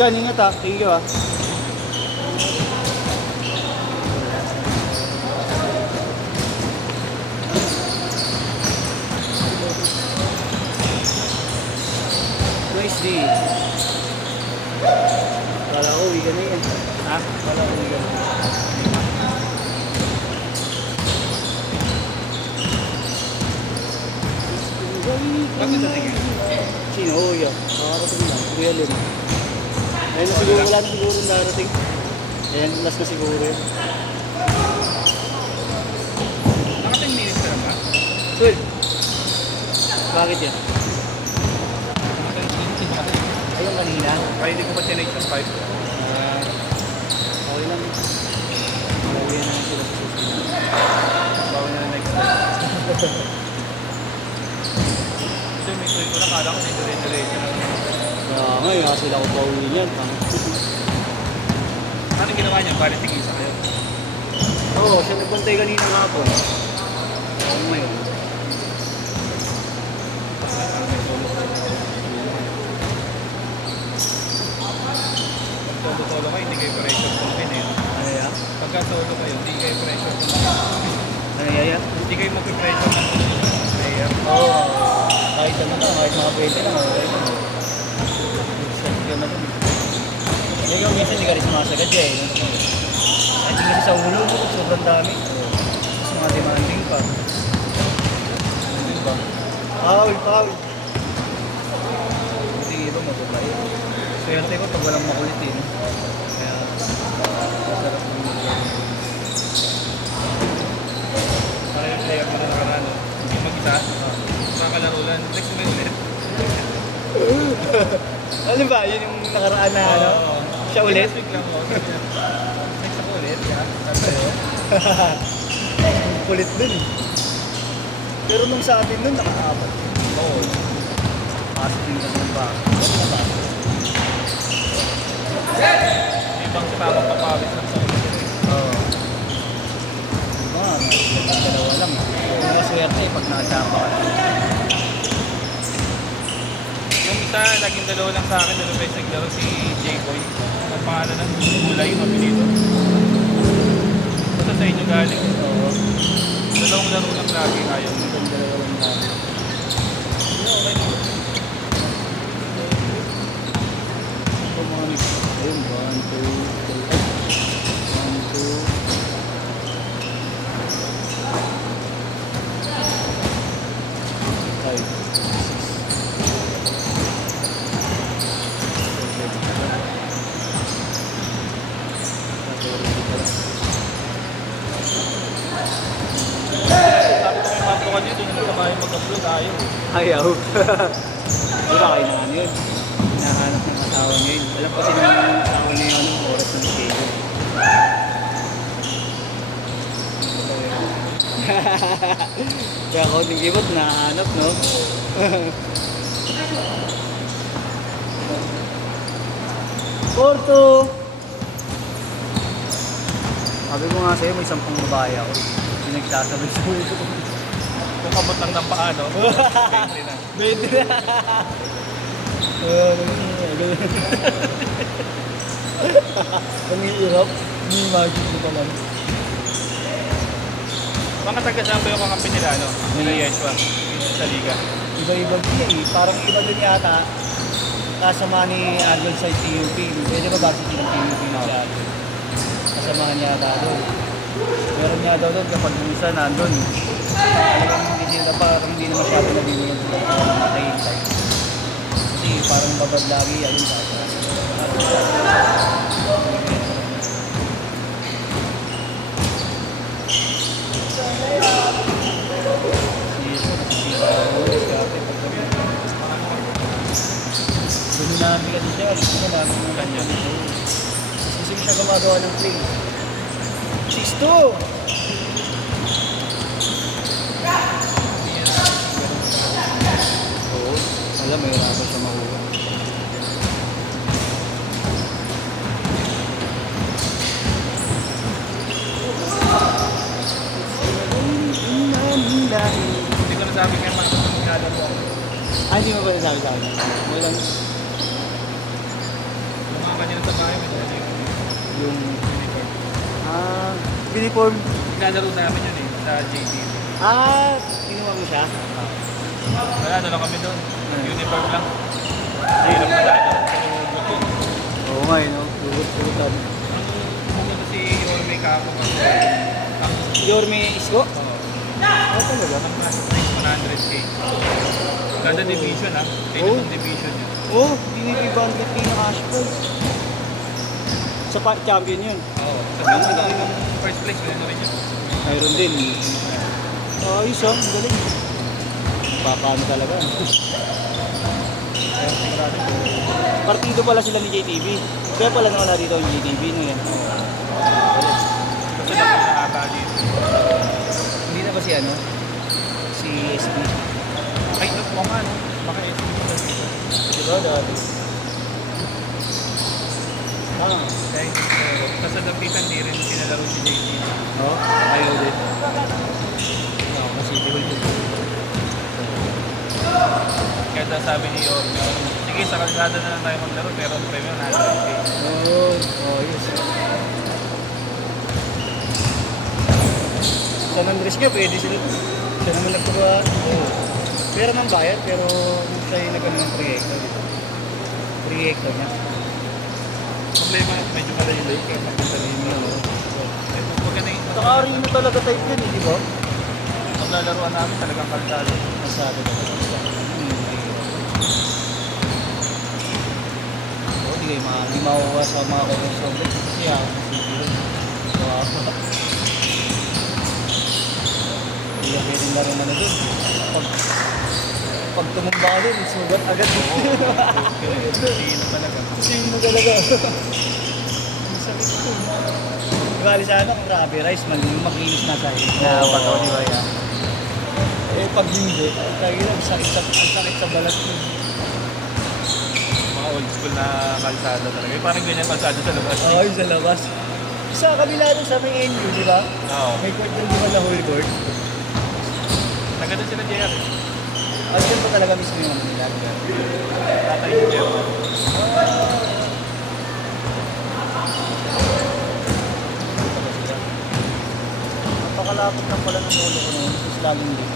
Kan, ingat ha. Thank you ha. Nice day. Kala ko, uwi ka na yan. Ha? Kala ko, uwi ka na. Bakit natingin? Sino? Oo, yan. Nakarating lang. Kuya Lim. Ayun na siguro, wala na siguro narating. Ayan, last na siguro yun. Naka 10 minutes ka lang ba? Uy! Bakit yan? Naka 10 minutes ka lang. Ayun kanina. Kaya hindi ko pa tinake ng 5. Okay lang. Mauwi na lang sila sa susunod. Bawa na na next time. Ito, may tuloy ko na. Kala ko dito diretso na. Ngayon, kasi sila ko pa uwi niyan. Anong ginawa niya? Bali tigisa kayo. Oo, siya nagbantay kanina nga po. Oo, ngayon. Solo kayo, hindi kayo pressure kung pinay. Ano yan? Pagka solo kayo, hindi kayo pressure kung Ano yan? hindi kayo mag-pressure ng player. Oo. Kahit ano na, kahit mga pwede na. Okay na. Set ka na dun. Ikaw minsan hindi ka rin sumasagad siya eh. Kahit hindi kasi sa ulo, sobrang dami. Tapos mga demanding pa. Diba? Pawi, pawi. Buti ito matutay. Swerte ko pag walang makulit eh. Kaya, masarap yung Para yung player mo na nakaraan, no? Hindi mag-isa. Nakakalaro lang. Next mo ulit. ano ba? Yun yung nakaraan na ano? Oo. Siya ulit? Next week lang ako. Next ako ulit. Yeah. Tayo. Kulit dun eh. Pero nung sa atin dun, nakaapat. Oo. Positive na ng baka. Ibang kasama papawis ng solo. Oo. Diba? Dalawa lang. Yung maswerte pag nakatama ka. Yung isa, laging dalawa lang sa akin, dalawa yung naglaro si J-Boy. Ang pangalan ng Gulay, yung apelido. Basta sa inyo galing. Oo. Dalawang laro lang lagi ayaw mo. Yung dalawa lang natin. Okay naman. Kumanik. Ayun, 1, 2, 3. 1, 2, 3. Sabi ko may mato ka dito, hindi ka kaya mag-upload, ayaw. Ayaw. Di ba kayo na ano yun? Hinahanap ng asawa niya yun. Alam kasi naman ng asawa niya yung anong oras ng schedule. Kaya konting kibot, nahanap, no? Porto! Sabi ko nga sa'yo, may 10 babae ako. Pinagsasabay-sabay ko. Kung kabot lang ng paano, 20 na. 20 na! Ang hirap, ni-imagine ko pa lang. Mga taga-saan ba yung kakampi nila, no? Nila Yeshua, sa Liga. Iba-iba din yan eh. Parang iba din yata. Kasama ni Arnold sa TUP. Pwede ba bakit ng TUP na siya? Kasamahan niya yata doon. Meron niya daw doon kapag minsan nandun. Talagang hindi sila parang hindi na masyado nabibigyan sila. Nakahintay. Kasi parang babad lagi. Ayun sa Dominante kasi siya, gusto ko namin ng kanya. Kasi siya gumagawa ng play. Sisto! Oo, alam mo, hirapan siya makuha. Hindi ko nasabi kaya magkakala mo ako. Hindi mo ba nasabi sa akin? Walang... Yung, uniform. uniform. Naglalaro namin yun eh, sa JTV. Kinuha mo siya? Wala, ano lang kami doon. Uniform lang. Hirap na tayo. Oo nga, no? Lugot-lugotan. Ang pumunta si Orme kahapon kasi. Yorme Isko? Oo. Talaga? Ang nasa 100K. Kada division ha. Kaya division yun. Dinibandit din ng Ashford. Sa champion yun. Oo. Sa sunod ng first place, gano'n rin yun. Mayroon din. Ayos ang galing. Paano talaga. Kaya sigurado ko. Partido pala sila ni JTV. Kaya pala nawala dito yung JTV no yan. Kasi nakakata dito. Hindi na ba si ano? Si SB. Ay, mo nga no. Baka ito dito. Diba dati? Dahil sa sadapitan, di rin pinalaro si JT. Oo? Ayaw din. Kasi di ko Kaya daw sabi ni Orme, sige, sa kalsada na lang tayo maglaro, pero ang premium na 100K. Ayos. San Andres nga, pwede sila. Siya naman nagpagawa. Pera ng bayad, pero siya yung nagano ng proyekto. Proyekto niya. Problema, medyo malayo lang kaya makita rin yun. Maganda yung Saka rin mo talaga type yun, di ba? maglalaroan namin talagang kalsada. Masabi talaga. Di mawawa sa mga konsol. Kasi ako, wow. Hindi na pwedeng laro na doon. Pag tumumba ka doon, sugat agad. Sino talaga. Sino talaga? Ang sakit ko. Bali sa ano, kung grabe, rice man, makinis na sa na bato, di ba yan? Pag hindi, ang sakit sa balat ko. Mga old school na kalsada talaga. Yung parang ganyan kalsada sa labas. Oo, yung sa labas. Sa kabila doon sa may NU, di ba? Oo. May court doon, di ba, na whole court? Naganda sila JR. At yun pa talaga mismo yung ano nila. Tatay ni JR. Napakalapot lang pala ng ulo ko noon. Tapos laging din.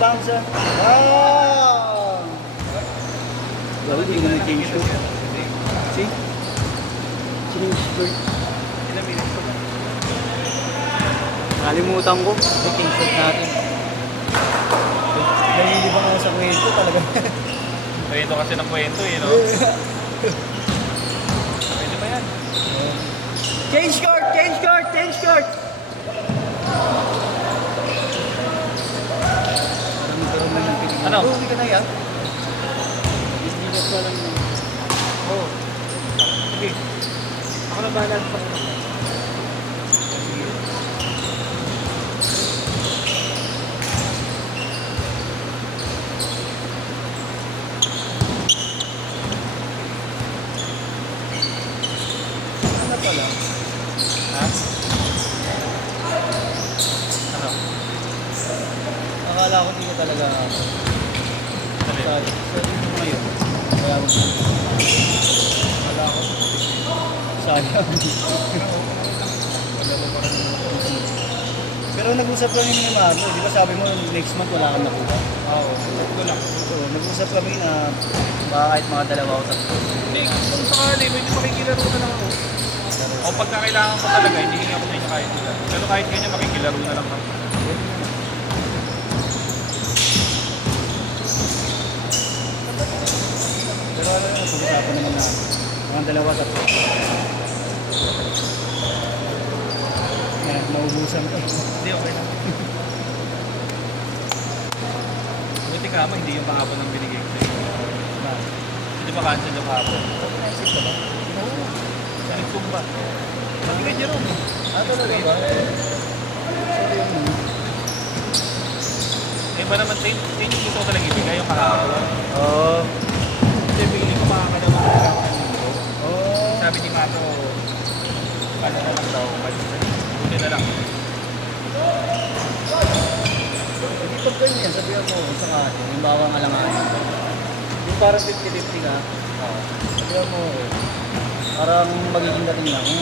Bang, sir. Wow! Lalo, hindi na nag-change ko. See? Change shirt. Ilang minutes ko ba? Nakalimutan ko. Change shirt natin. Nahili ba nga sa kwento talaga? Kwento kasi ng kwento eh, no? Pwede ba yan? Change court! Change court! Change court! Parang na ng piling. Ano? Hindi ka na yan? Hindi ka lang. Oo. Sige. Ako na bahala sa sige. Ano pala? Ha? Ano? Akala ko hindi ko talaga Sabi? sa dito ngayon. Kaya ako akala ko sayang. Pero nag-usap kami ni Mano, di ba sabi mo next month wala kang nakuha? Oo. Ito lang. So, nag-usap kami na baka kahit mga dalawa o tatlo. Hindi, kung sakali, medyo makikilaro na lang ako. O pagka kailangan ko talaga, hindi ako sa inyo kahit sila. Pero kahit ganyan, makikilaro na lang ako. Pero ano yun, pag-usapan naman na mga dalawa tatlo. Yan, maubusan ko. Hindi, okay lang. Buti ka mo, hindi yung kahapon ang binigay ko sa'yo. Hindi ba cancel yung kahapon? Naisip ko ba? Oo. Sa Nagtumba. Pati kay Jerome. Talaga ba? Sorry yun. Eh ba naman, tayo yung gusto ko talaga ibigay yung kahapon. Oo. Kasi feeling ko makakalaman talaga ako ng linggo. Oo. Sabi ni Mato, ano na lang daw, buti na lang. Hindi pag ganyan, sabihan mo sa atin, yung bawang alanganin. Yung parang 50-50 ka. Oo. Alam mo, parang magiging dating lang. Kung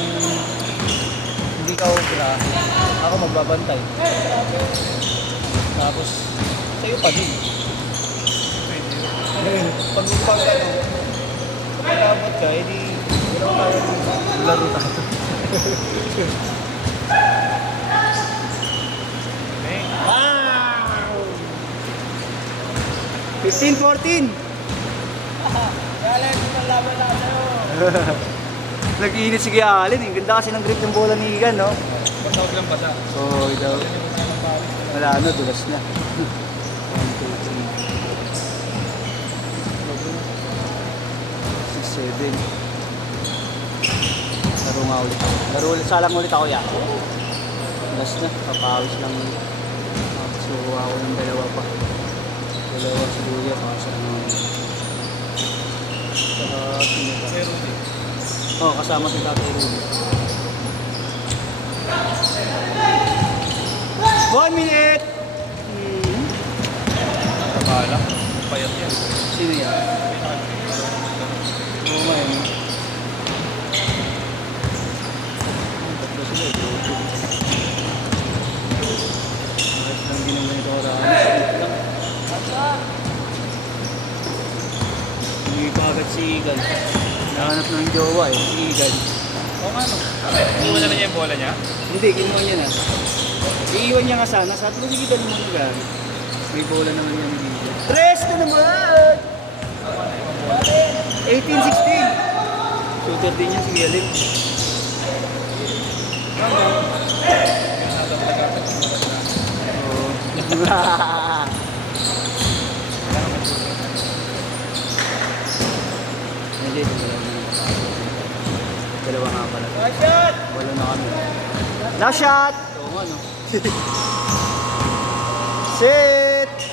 hindi ka obra, ako magbabantay. Tapos, sa'yo pa din. Pwede yun. Ngayon, pag upang ka, no, pag abot ka, edi, wala tayo ng laro tayo. Eh, Wow! 15-14! Galing, malaban na sa'yo. Nag-iinit si Kuya Allen. Ang ganda kasi ng grip ng bola ni Igan, no? basta huwag lang basa. So, ito. Wala na, dulas na. 1, 2, 3. 6, 7. Laro nga ulit ako. Salang ulit ako, ya. Last na, papawis lang ulit. Tapos kukuha ako ng dalawa pa. Dalawa si Luya, kasi ano. Saka, sino ba? Pero hindi. Oh, kasama si Tatay Rudy. 1 minute! Nakabala. Payat yan. Sino yan? Oo nga yun. Tatlo sila eh. Ayos lang din ang ganito karami. Sakit lang. Hindi pa agad si Igan. Nahanap ng jowa eh, si Igan. Oo nga no. Iwan na niya yung bola niya. Hindi, kinuha niya na. Iiwan niya nga sana. Sabi ko, sige, ganun mo nila. May bola naman yan dito. Tres na naman! 18-16. Shooter din yan si Galen. Oo. Hindi, dalawa nga pala. Last shot! Wala na kami. Last shot! Oo nga, no? Six!